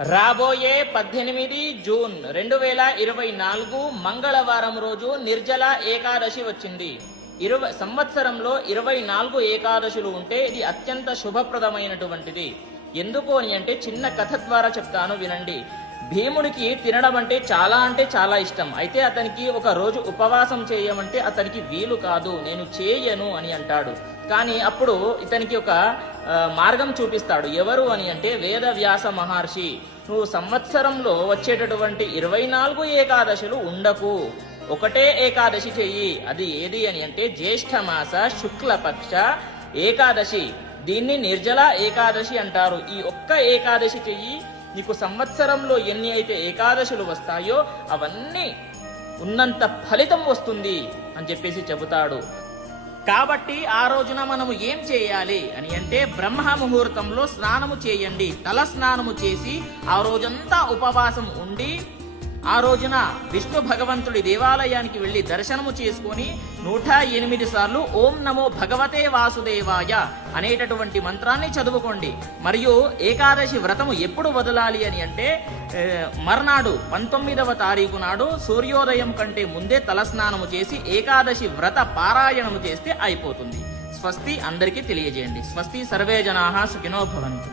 రాబోయే పద్దెనిమిది జూన్ రెండు వేల ఇరవై నాలుగు మంగళవారం రోజు నిర్జల ఏకాదశి వచ్చింది. ఇరవై సంవత్సరంలో ఇరవై నాలుగు ఏకాదశులు ఉంటే ఇది అత్యంత శుభప్రదమైనటువంటిది. ఎందుకు అని అంటే చిన్న కథ ద్వారా చెప్తాను వినండి. భీమునికి తినడం అంటే చాలా అంటే చాలా ఇష్టం. అయితే అతనికి ఒక రోజు ఉపవాసం చేయమంటే అతనికి వీలు కాదు. నేను చేయను అని అంటాడు. కానీ అప్పుడు ఇతనికి ఒక మార్గం చూపిస్తాడు. ఎవరు అని అంటే వేదవ్యాస మహర్షి. నువ్వు సంవత్సరంలో వచ్చేటటువంటి ఇరవై నాలుగు ఏకాదశులు ఉండకు. ఒకటే ఏకాదశి చెయ్యి. అది ఏది అని అంటే జ్యేష్ఠమాస శుక్లపక్ష ఏకాదశి. దీన్ని నిర్జల ఏకాదశి అంటారు. ఈ ఒక్క ఏకాదశి చెయ్యి నీకు సంవత్సరంలో ఎన్ని అయితే ఏకాదశులు వస్తాయో అవన్నీ ఉన్నంత ఫలితం వస్తుంది అని చెప్పేసి చెబుతాడు. కాబట్టి ఆ రోజున మనము ఏం చేయాలి అని అంటే బ్రహ్మ ముహూర్తంలో స్నానము చేయండి తల స్నానము చేసి ఆ రోజంతా ఉపవాసం ఉండి ఆ రోజున విష్ణు భగవంతుడి దేవాలయానికి వెళ్ళి దర్శనము చేసుకొని నూట ఎనిమిది సార్లు ఓం నమో భగవతే వాసుదేవాయ అనేటటువంటి మంత్రాన్ని చదువుకోండి. మరియు ఏకాదశి వ్రతము ఎప్పుడు వదలాలి అని అంటే మర్నాడు పంతొమ్మిదవ తారీఖు నాడు సూర్యోదయం కంటే ముందే తలస్నానము చేసి ఏకాదశి వ్రత పారాయణము చేస్తే అయిపోతుంది. స్వస్తి అందరికీ తెలియజేయండి. స్వస్తి సర్వే జనా సుఖినో భవంతు.